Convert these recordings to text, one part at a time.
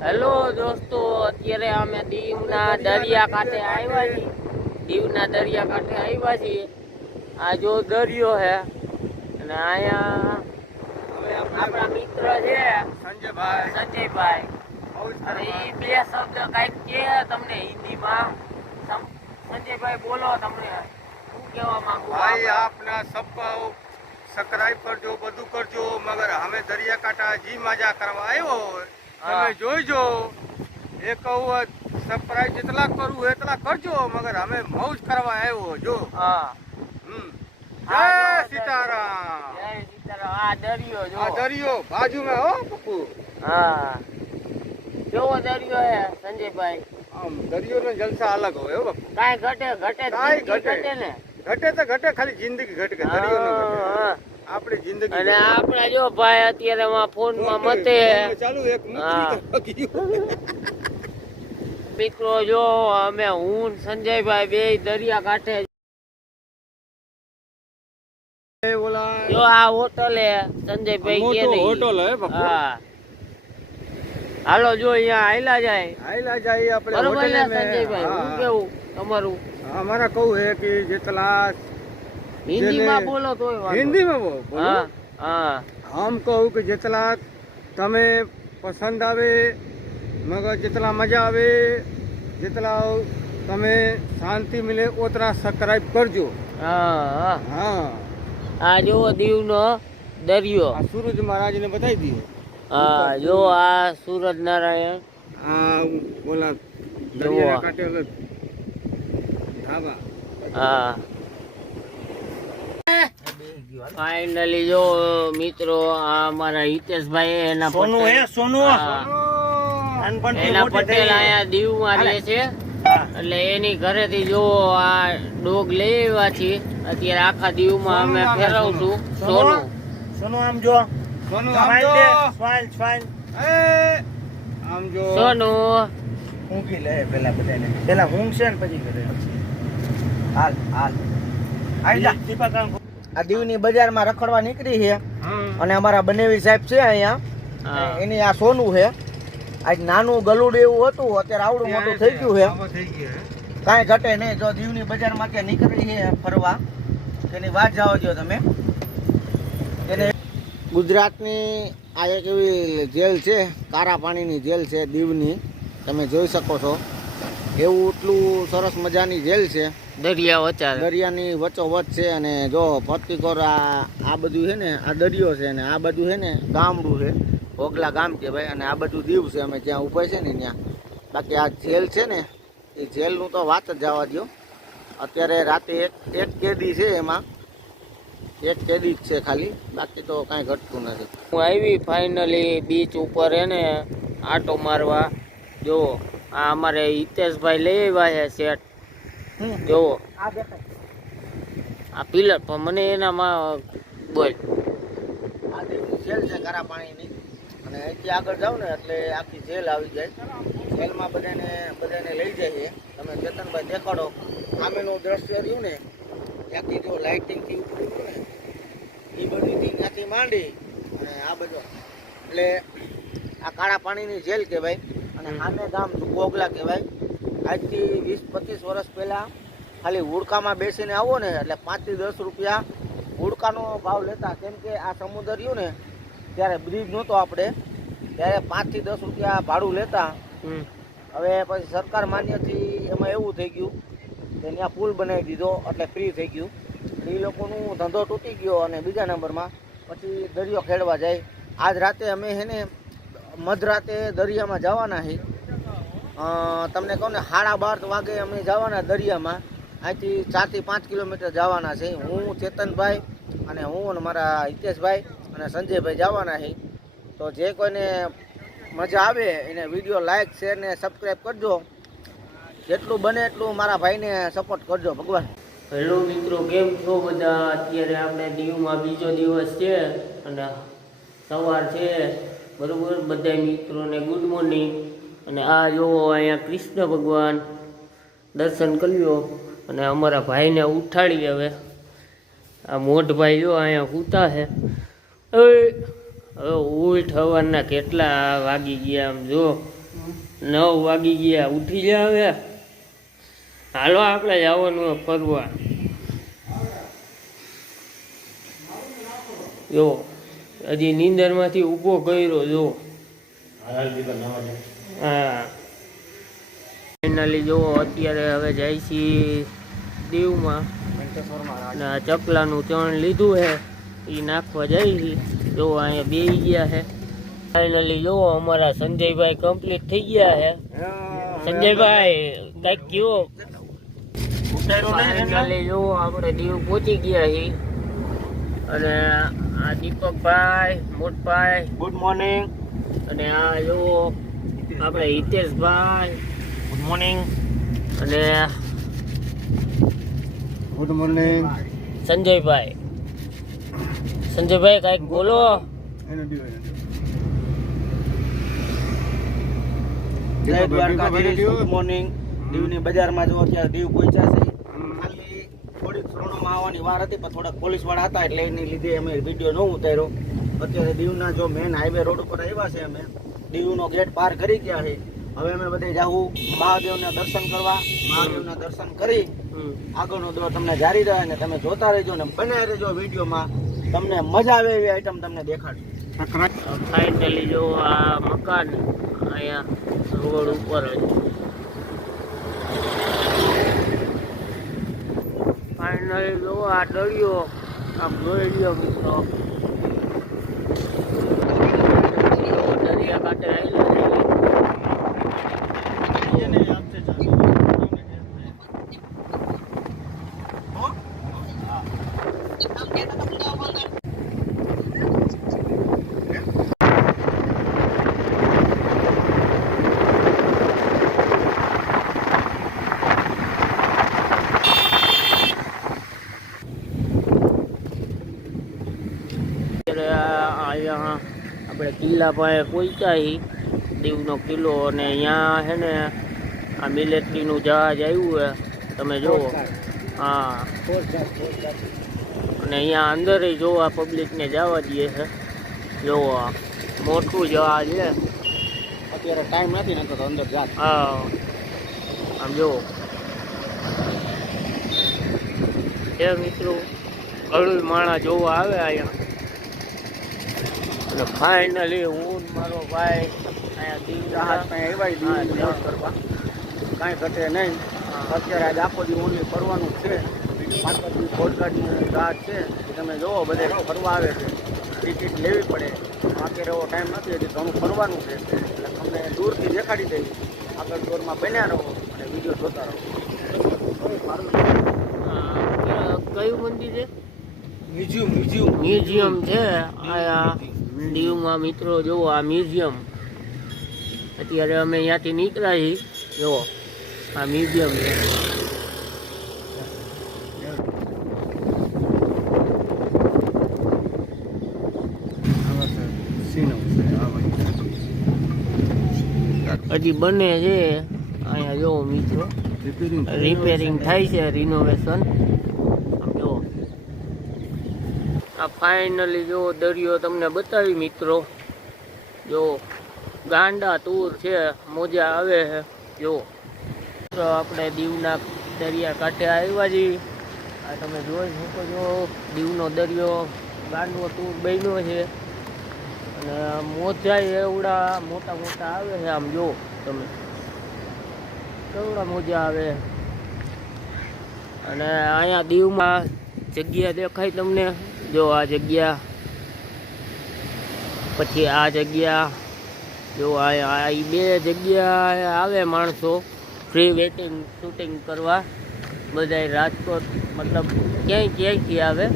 Hello દોસ્તો અત્યારે અમે દીવના દરિયા કાંઠે આવ્યા છીએ. દીવના દરિયા કાંઠે આવ્યા છીએ. આ જો દરિયો છે અને અહીંયા આપણા મિત્ર છે સંજયભાઈ. સંજયભાઈ. એ બે શબ્દ કાંઈક કે તમને હિન્દીમાં. સંજયભાઈ બોલો તમને શું કહેવા માંગુ ભાઈ આપના સબ સબસ્ક્રાઇબ કરજો બધું કરજો મગર અમે દરિયાકાંઠા જી મજા કરવા આવ્યો. તમે જોઈજો એ કહું સરપ્રાઈઝ જેટલા કરવું એટલા કરજો મગર અમે મौज કરવા આવ્યો જો. હા. જય સીતારામ. જય સીતારામ. આ દરિયો જો. આ દરિયો બાજુમાં હો પપ્પુ. હા. કેવો દરિયો હે સંજયભાઈ? આમ દરિયોનો જલસા અલગ હોય હો બાપુ કાંઈ ઘટે ઘટે કાઈ ઘટે. ને. ઘટે તો ઘટે ખાલી જિંદગી ઘટે દરિયો ન ઘટે. આપણી જિંદગી અને. આપણા જો ભાઈ અત્યારે માં ફોનમાં મતે. ચાલુ એક. મૂતરી જો અમે હું સંજયભાઈ બે દરિયા કાંઠે જો આ હોટલ હે સંજયભાઈ કે નહીં. હોટલ હે હા. હાલો જો અહીંયા આયલા જાય. આયલા જાય આપણે હોટલ મે સંજયભાઈ હું કેવું તમારું? અમારા કહું હે કે જેટલા હિન્દીમાં બોલો હિન્દીમાં બોલો. હા હા. આમ કહું કે જેટલા તમે પસંદ આવે મગર જેટલા મજા આવે જેટલા તમે શાંતિ મિલે ઓતરા સબસ્ક્રાઇબ કરજો. હા હા. આ જો દીવનો દરિયો. સૂરજ મહારાજને બતાવી દીધો હા જો આ સુરજ નારાયણ. આ ઓલા દરિયા કાંઠે ઓલા ધાબા. હા. ફાઇનલી જો મિત્રો આ અમારા હિતેશભાઈ એના સોનું હે સોનું? એના પટેલ થઈ. દીવમાં રહે છે. એટલે એની ઘરેથી જો આ ડોગ લઈ આવ્યા છીએ અત્યારે આખા દીવમાં અમે સોનું ફેરવશું. સોનું? સોનું. આમ જો. સોનું સ્માઈલ સ્માઈલ આમ જો. સોનું. ઊંઘી લે પેલા બધાને. પેલા ઊંઘશે ને પછી કરે હાલ હાલ. આઈ જા. દીપક આમ આ દીવની બજારમાં રખડવા નીકળી છે. અને અમારા બનેવી સાહેબ છે અહીંયા. એની આ સોનું છે. આજ નાનું ગલુડ એવું હતું અત્યારે આવડું મોટું થઈ ગયું છે. કાંઈ ઘટે નહીં જો દીવની બજારમાં ત્યાં નીકળી છે ફરવા. તેની વાત જાઓ જો તમે. એને ગુજરાતની આ એક એવી જેલ છે કારા પાણીની જેલ છે દીવની. તમે જોઈ શકો છો. એવું એટલું સરસ મજાની જેલ છે. દરિયા વચ્ચે. દરિયાની વચ્ચોવચ છે અને જો પત્તિકોર આ બધું છે ને, આ દરિયો છે ને, આ બધું છે ને, ગામડું છે. ઓગલા ગામ કહેવાય અને આ બધું દીવ છે, અમે જ્યાં ઊભા છે ને ત્યાં. બાકી આ જેલ છે ને, એ જેલનું તો વાત જ જવા દો અત્યારે રાતે એક એક કેદી છે એમાં. એક કેદી જ છે ખાલી, બાકી તો કાંઈ ઘટતું નથી. હું આવી ફાઇનલી બીચ ઉપર એને આટો મારવા. જો, આ અમારે હિતેશભાઈ લઈ આવ્યા છે સેટ જો આ આ પિલર પણ મને એનામાં બોલ. જેલ છે ખારા પાણીની અને અહીંથી આગળ જાવ ને એટલે આખી જેલ આવી જાય. જેલમાં બધાને બધાને લઈ જઈએ. તમે ચેતનભાઈ દેખાડો. સામેનું દ્રશ્ય રહ્યું ને ત્યાંથી જો લાઇટિંગથી ઉપડ્યું ને એ બધીથી ત્યાંથી માંડી અને આ બધો. એટલે આ કાળા પાણીની જેલ કહેવાય અને આને ગામ ગોગલા કહેવાય. આજથી વીસ પચીસ વર્ષ પહેલાં ખાલી હુડકામાં બેસીને આવો ને એટલે પાંચથી દસ રૂપિયા હુડકાનો ભાવ લેતા. કેમ કે આ સમુદ્ર રહ્યું ને ત્યારે બ્રિજ નહોતો આપણે ત્યારે પાંચથી દસ રૂપિયા ભાડું લેતા. હવે પછી સરકાર માન્યથી એમાં એવું થઈ ગયું કે ત્યાં પુલ બનાવી દીધો એટલે ફ્રી થઈ ગયું. એ લોકોનું ધંધો તૂટી ગયો અને બીજા નંબરમાં પછી દરિયો ખેડવા જાય. આજ રાતે અમે હેને મધરાતે દરિયામાં જવાના છીએ તમને કહું ને, સાડા બાર વાગે અમે જવાના દરિયામાં. અહીંથી ચારથી પાંચ કિલોમીટર જવાના છે. હું, ચેતનભાઈ અને હું અને મારા હિતેશભાઈ અને સંજયભાઈ જવાના છે. તો જે કોઈને મજા આવે એને વીડિયો લાઇક શેર ને સબસ્ક્રાઈબ કરજો. જેટલું બને એટલું મારા ભાઈને સપોર્ટ કરજો, ભગવાન. હેલો મિત્રો, કેમ છો બધા? અત્યારે આપણે દીવમાં બીજો દિવસ છે અને સવાર છે. બરાબર? બધા મિત્રોને ગુડ મોર્નિંગ અને આ જોવો અહીંયા કૃષ્ણ ભગવાન દર્શન કર્યો અને અમારા ભાઈને ઉઠાડી હવે. આ મોટભાઈ જો અહીંયા સૂતા છે. હવે હવે ઉઠ હવારના કેટલા વાગી ગયા આમ જો. નવ વાગી ગયા, ઉઠી ગયા હવે. હાલો આપણે જવાનું ફરવા. જો, હજી નીંદરમાંથી ઊભો કર્યો, જો. ફાઇનલી જો અત્યારે હવે જાય છીએ દીવમાં. અને આ ચકલાનું ચણ લીધું છે એ નાખવા જાય છે. જો અહીંયા બે ગયા છે ફાઇનલી જો અમારા સંજયભાઈ કમ્પ્લીટ થઈ ગયા છે સંજયભાઈ કંઈક કયો? ફાઇનલી આપણે દીવ પહોંચી ગયા છીએ અને આ દીપકભાઈ મોટભાઈ. ગુડ મોર્નિંગ અને આ જો આપણે હિતેશભાઈ. ગુડ મોર્નિંગ અને ગુડ મોર્નિંગ સંજયભાઈ. સંજયભાઈ કાંઈક બોલો. જય દ્વારકાધીશ ગુડ મોર્નિંગ દીવની બજારમાં જો અત્યારે દીવ પહોંચ્યા છે. ખાલી થોડીક શ્રવણોમાં આવવાની વાર હતી પણ થોડાક પોલીસવાળા હતા એટલે એની લીધે અમે વીડિયો ન ઉતાર્યો. અત્યારે દીવના જો મેન હાઈવે રોડ ઉપર આવ્યા છે અમે દીવનો ગેટ પાર કરી ગયા છે. હવે અમે બધે જાવું મહાદેવના દર્શન કરવા. મહાદેવના દર્શન કરી. આગળનો દોર તમને જારી રહે અને તમે જોતા રહેજો ને બને રહેજો વિડીયોમાં. તમને મજા આવે એવી આઈટમ તમને દેખાડશું. ફાઇનલી જો આ મકાન અહીંયા રોડ ઉપર ફાઇનલી જો આ દરિયો આમ જોઈ લ્યો મિત્રો જો દરિયા કાંઠે આવેલા અત્યારે આ અહીંયા આપણે કિલ્લા પાસે પહોંચ્યા દીવનો કિલ્લો અને અહીંયા છે ને આ મિલિટરીનું જહાજ આવ્યું છે તમે જુઓ. હા. અને અહીંયા અંદર જોવા પબ્લિકને જવા દઈએ છે જુઓ મોટું જહાજ છે અત્યારે ટાઈમ નથી ને તો અંદર જાત. હા. આમ જુઓ. એ મિત્રો ઘણું માણા જોવા આવે અહીંયા. અને ફાઇનલી હું મારો ભાઈ અહીંયા દીવ એવાય આવ્યા હા, દીવ. કરવા. કાંઈ ઘટે નહીં. અત્યારે આજ આખો દી ઓનલી ફરવાનું છે. પાછળથી કોટગાડનું જહાજ છે. તમે જોવો બધે ફરવા આવે છે. ટિકિટ લેવી પડે. અત્યારે એવો ટાઈમ નથી એટલે ઘણું ફરવાનું છે. એટલે તમને દૂરથી દેખાડી દઈએ આગળ દોરમાં બન્યા રહો અને વીડિયો જોતા રહો. કયું મંદિર છે? Museum museum. મ્યુઝિયમ છે? આયા. દીવમાં મિત્રો જુઓ આ મ્યુઝિયમ. અત્યારે અમે અહીંયાથી નીકળ્યા છીએ જુઓ આ મ્યુઝિયમ છે. હજી બને છે. અહીંયા જુઓ મિત્રો. રિપેરિંગ થાય છે રિનોવેશન આમ જુઓ આ ફાઇનલી જો દરિયો તમને બતાવી મિત્રો. જો ગાંડા તૂર છે, મોજા આવે છે. જો મિત્રો આપણે દીવના દરિયા કાંઠે આવ્યા છીએ. આ તમે જોઈ શકો છો, દીવનો દરિયો ગાંડવો તૂર બન્યો છે. અને મોજા એવડા મોટા મોટા આવે છે, આમ જો તમે. કેવડા મોજા આવે? અને અહીંયા દીવમાં જગ્યા દેખાય તમને. જો આ જગ્યા, પછી આ જગ્યા, જો આ બે જગ્યા આવે માણસો ફ્રી વેટિંગ શૂટિંગ કરવા. બધાય રાજકોટ, મતલબ ક્યાંય ક્યાંયથી આવે?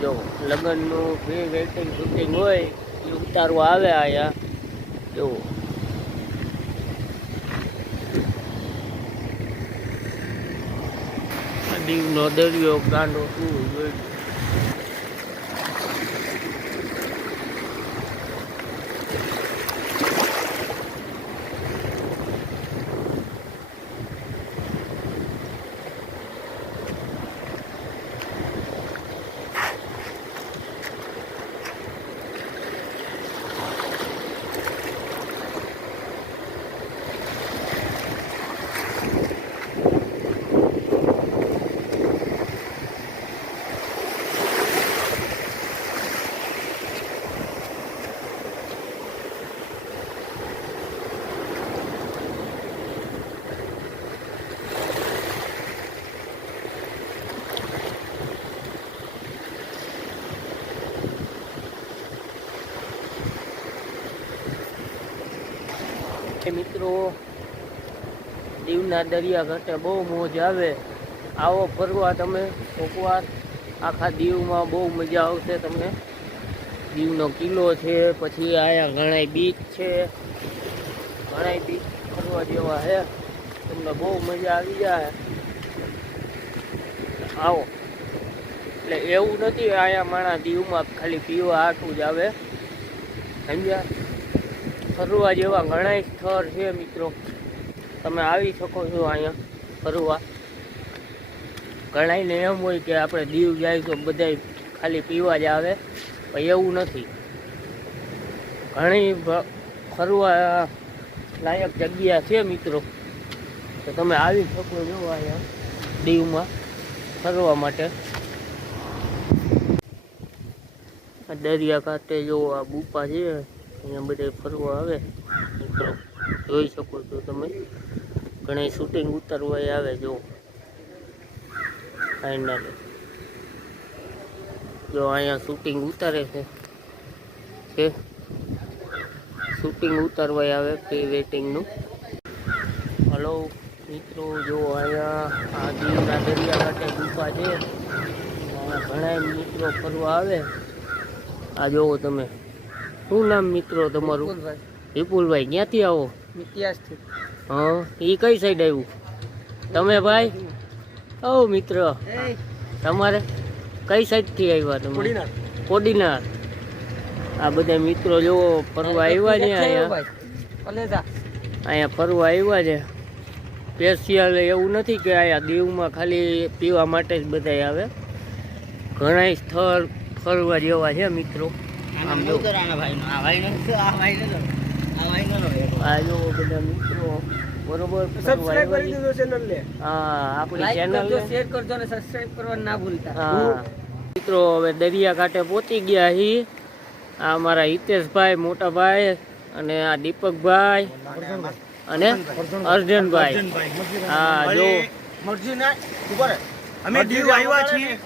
જો લગ્નનું ફ્રી વેટિંગ શૂટિંગ હોય, એ ઉતારવા આવે અહીંયા. જો દીવનો દરિયો ગાંડો શું જોઈ એ મિત્રો, દીવના દરિયા ઘાટે બહુ મોજ આવે. આવો ફરવા તમે કોકવાર. આખા દીવમાં બહુ મજા આવશે તમને. દીવનો કિલ્લો છે, પછી અહીંયા ઘણા બીચ છે. ઘણા બીચ ફરવા જેવા છે તમને બહુ મજા આવી જાય. આવો. એટલે એવું નથી અહીંયા માણા દીવમાં ખાલી પીવા આટલું જ આવે. સમજ્યા? ફરવા જેવા ઘણા સ્થળ છે મિત્રો. તમે આવી શકો છો અહીંયા ફરવા ઘણાને એમ હોય કે આપણે દીવ જાય તો બધાય ખાલી પીવા જ આવે, પણ એવું નથી. ઘણી ફરવા લાયક જગ્યા છે મિત્રો. તો તમે આવી શકો છો અહીંયા દીવમાં ફરવા માટે. દરિયા કાંઠે જો આ બુપા છે અહીંયા બધા ફરવા આવે. મિત્રો, જોઈ શકો છો તમે. ઘણા શૂટિંગ ઉતારવા આવે જો. ફાઇનલ જો અહીંયા શૂટિંગ ઉતારે છે. છે. શૂટિંગ ઉતારવા આવે પ્રી વેટિંગનું હલો મિત્રો, જો અહીંયા આ દીવના દરિયાકાંઠે ગુફા છે. ઘણા મિત્રો ફરવા આવે. આ જોવો તમે. શું નામ મિત્રો તમારું? વિપુલભાઈ. ક્યાંથી આવો? હા એ કઈ સાઈડ આવ્યું? તમે ભાઈ? ઓ મિત્ર. તમારે કઈ સાઈડથી આવ્યા તમે? કોડીનાર. આ બધા મિત્રો જોવો ફરવા આવ્યા છે અહીંયા. અહીંયા ફરવા આવ્યા છે. સ્પેશિયલ એવું નથી કે અહીંયા દીવમાં ખાલી પીવા માટે જ બધા આવે. ઘણા સ્થળ ફરવા જેવા છે મિત્રો. મિત્રો બરોબર ફરવા આવ્યા છે. હા આપણી ચેનલ શેર કરજો અને સબસ્ક્રાઇબ કરવાનું ના ભૂલતા. હા. મિત્રો હવે દરિયા કાંઠે પહોંચી ગયા હી. આ અમારા હિતેશભાઈ મોટા ભાઈ અને આ દીપકભાઈ અને અર્જુનભાઈ. હા જો. અમે દીવ આવ્યા છીએ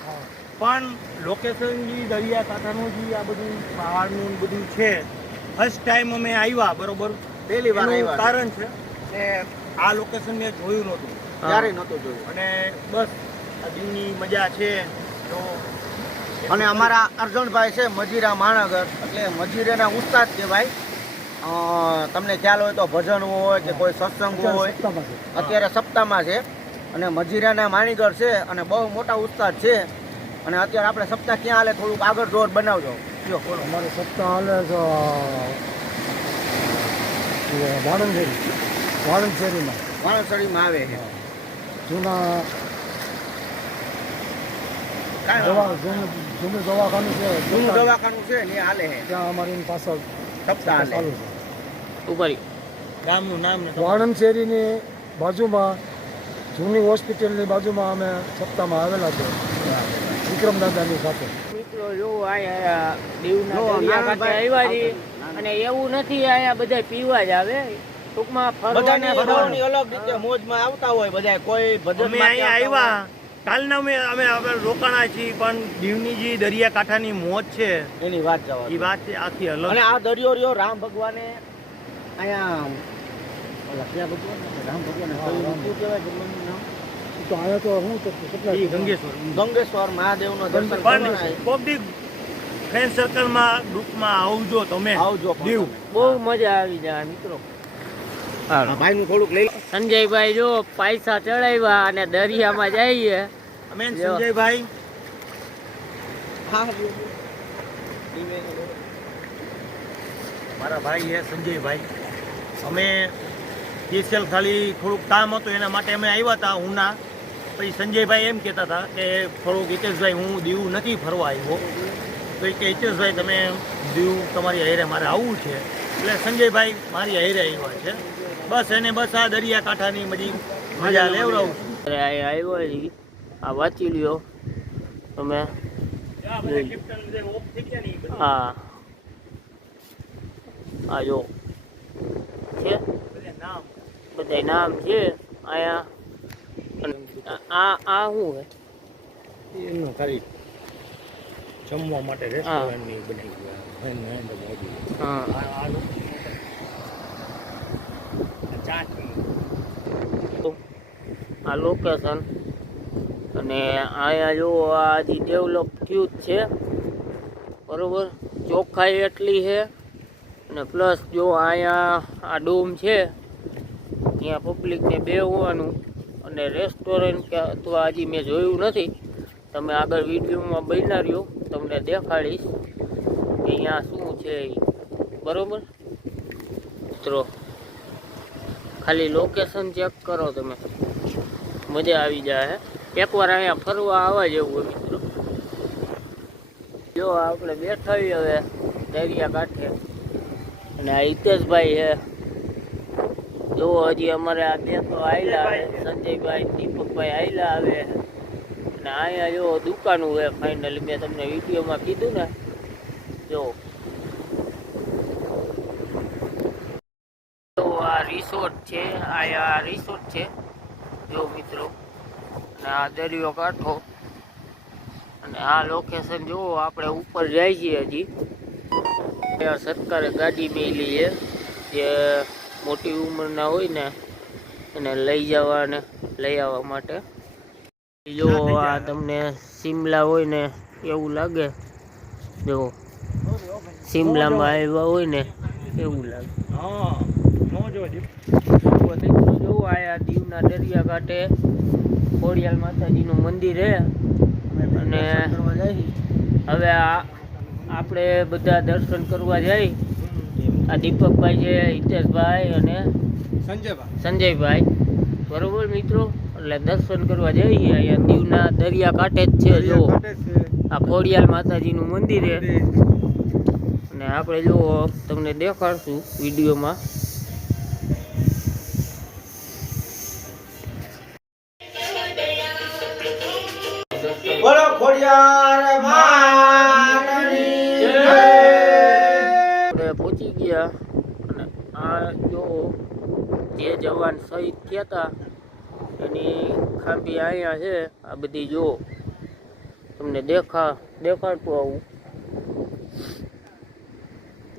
પણ લોકેશન જે દરિયાકાંઠાનું જે આ બધું પહાડનું બધું છે ફર્સ્ટ ટાઈમ અમે આવ્યા બરોબર? પહેલી વાર આવ્યા. કારણ છે કે આ લોકેશન મેં જોયું નહોતું. ક્યારેય નહોતું જોયું. અને બસ આ દીવની મજા છે. તો અને અમારા અર્જુનભાઈ છે મજીરા માણાગર. એટલે મજીરાના ઉસ્તાદ કહેવાય. તમને ખ્યાલ હોય તો ભજન હોય કે કોઈ સત્સંગ હોય અત્યારે સપ્તાહમાં છે. અને મજીરાના માણીગર છે અને બહુ મોટા ઉસ્તાદ છે. અને અત્યારે આપણે સપ્તાહ ક્યાં હાલે થોડુંક આગળ જોર બનાવજો. બોલો અમારે સપ્તાહ હાલે તો વાણંદેરી વાણંદશેરીમાં વાણસડીમાં આવે છે. જૂના જૂનું જૂનું દવાખાનું છે જૂનું દવાખાનું છે ને હાલે છે. ત્યાં અમારી પાછળ સપ્તાહ ચાલુ છે. ઉપાડી ગામનું નામ વાણંદ શેરીની બાજુમાં જૂની હોસ્પિટલની બાજુમાં અમે સપ્તાહમાં આવેલા છે. વિક્રમ દાદાની સાથે. મિત્રો જો અહીંયા દીવના જો, દરિયા કાંઠે નારાયણભાઈ આવ્યા છીએ અને એવું નથી અહીંયા બધા પીવા જ આવે. ટૂંકમાં ફરવાની ફરવાની અલગ રીતે મોજમાં આવતા હોય બધા કોઈ ભજન અમે અહીંયા આવ્યા. કાલના અમે અમે આપણે રોકાણા છીએ પણ દીવની જે દરિયાકાંઠાની મોજ છે. એની વાત જવા એ વાત છે આખી અને આ દરિયો રહ્યો રામ ભગવાને અહીંયા રામ ભગવાન શું કહેવાય ભગવાનનું નામ? તો અહીંયા તો હું તો કેટલા ગંગેશ્વર. ગંગેશ્વર મહાદેવનો દર્શન પણ પબ્લિક ફ્રેન્ડ સર્કલમાં ગ્રુપમાં આવજો તમે. આવજો દીવ. બહુ મજા આવી જાય મિત્રો. ભાઈનું થોડુંક લઈ સંજયભાઈ જો પૈસા ચડાવ્યા અને દરિયામાં જઈએ. અમે સંજયભાઈ. મારા ભાઈ છે સંજયભાઈ. અમે સ્પેશિયલ ખાલી થોડુંક કામ હતું એના માટે અમે આવ્યા હતા ઉના. પછી સંજયભાઈ એમ કહેતા હતા કે થોડુંક હિતેશભાઈ હું દીવ નથી ફરવા આવ્યો. તો એ કે હિતેશભાઈ તમે દીવ તમારી હૈરે મારે આવવું છે. એટલે સંજયભાઈ મારી હૈરે આવ્યા છે. બસ એને બસ આ દરિયાકાંઠાની બધી મજા લેવડાવું આવ્યો. આ વાંચી લ્યો. તમે હા. આ જો. છે? નામ. બધા નામ છે. અહીંયા આ આ શું હે એનું ખાલી જમવા માટે રેસ્ટોરન્ટની બની આ લોકેશન અને અહીંયા જો આ હજી ડેવલપ થયું જ છે. બરાબર? ચોખ્ખાઈ એટલી છે. અને પ્લસ જો અહીંયા આ ડોમ છે ત્યાં પબ્લિકને બેહવાનું. અને રેસ્ટોરન્ટ કે અથવા હજી મેં જોયું નથી, તમે આગળ વિડીયોમાં બનાવ્યો તમને દેખાડીશ કે અહીંયા શું છે બરાબર? મિત્રો, ખાલી લોકેશન ચેક કરો તમે. મજા આવી જાય એકવાર અહીંયા ફરવા આવવા જેવું હોય, મિત્રો. જો આપણે બેઠા હવે દરિયા કાંઠે અને આ હિતેશભાઈ છે. જો હજી અમારે આ બે તો આવેલા આવે સંજયભાઈ દીપકભાઈ આવેલા આવે અને અહીંયા જો દુકાનું છે ફાઇનલી મેં તમને વિડીયોમાં કીધું ને. જો. આ રિસોર્ટ છે આ રિસોર્ટ છે. જો મિત્રો, અને આ દરિયો કાંઠો. અને આ લોકેશન જુઓ, આપણે ઉપર જાય છીએ હજી સરકારે ગાડી મેલી છે જે મોટી ઉંમરના હોય ને એને લઈ જવા ને લઈ આવવા માટે. જો આ તમને શિમલા હોય ને એવું લાગે જો શિમલામાં આવ્યા હોય ને એવું લાગે. હા જો આયા દીવના દરિયા કાંઠે ખોડિયાલ માતાજીનું મંદિર છે અને હવે આ આપણે બધા દર્શન કરવા જઈ આ દીપકભાઈ છે હિતેશભાઈ અને સંજયભાઈ. સંજયભાઈ. બરોબર મિત્રો? એટલે દર્શન કરવા જઈએ અહીંયા. દીવના દરિયા કાંઠે જ છે જો. આ ખોડિયાલ માતાજીનું મંદિર છે. અને આપણે જો તમને દેખાડશું વિડીયોમાં. હતા એની ખાંભી અહીંયા છે. આ બધી જો તમને દેખા, દેખાડતું આવું.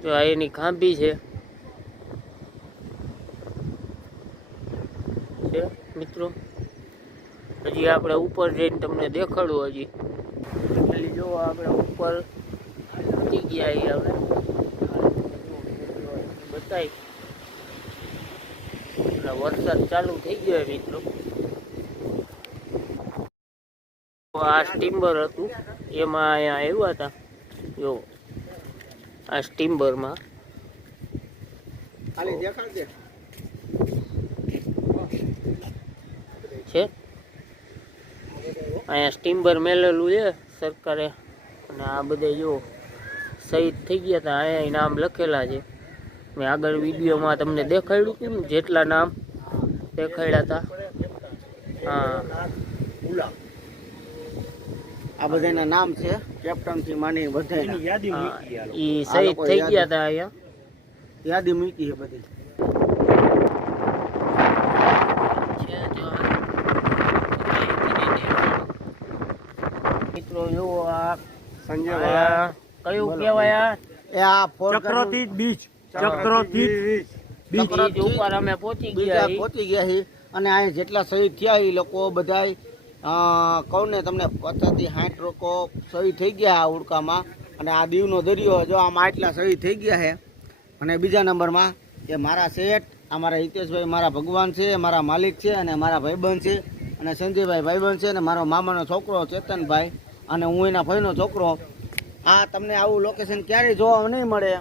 તો આ એની ખાંભી છે. મિત્રો? હજી આપણે ઉપર જઈને તમને દેખાડું હજી. પેલી જો આપણે ઉપર. પહોંચી ગયા આપણે. બતાવી અને વરસાદ ચાલુ થઈ ગયો મિત્રો. આ સ્ટીમ્બર હતું એમાં અહીંયા આવ્યા હતા. જો આ સ્ટીમ્બરમાં છે? અહીંયા સ્ટીમ્બર મેલેલું છે સરકારે. અને આ બધે જો શહીદ થઈ ગયા હતા અહીંયા નામ લખેલા છે. મેં આગળ વિડીયોમાં તમને દેખાડ્યું હતું જેટલા નામ દેખાડ્યા હતા હા. આ બધાના નામ છે કેપ્ટનથી બધા બધાના યાદી મૂકી ઈ શહીદ થઈ ગયા હતા અહીંયા. યાદી મૂકી છે બધી. મિત્રો જુઓ આ સંજય કયું કહેવાય આ? એ આ ફોર ચક્રતીત બીચ. બીચ ઉપર અમે પહોંચી ગયા બીજા પહોંચી ગયા છે અને અહીં જેટલા શહીદ થયા એ લોકો બધાય કહું ને તમને પચાસથી સાઠ લોકો શહીદ થઈ ગયા આ ઉડકામાં. અને આ દીવનો દરિયો જો આમાં આટલા શહીદ થઈ ગયા છે. અને બીજા નંબરમાં કે મારા શેઠ આ મારા હિતેશભાઈ મારા ભગવાન છે મારા માલિક છે અને મારા ભાઈબંધ છે. અને સંજયભાઈ ભાઈબંધ છે અને મારો મામાનો છોકરો ચેતનભાઈ. અને હું એના ભાઈનો છોકરો. આ તમને આવું લોકેશન ક્યારેય જોવા નહીં મળે.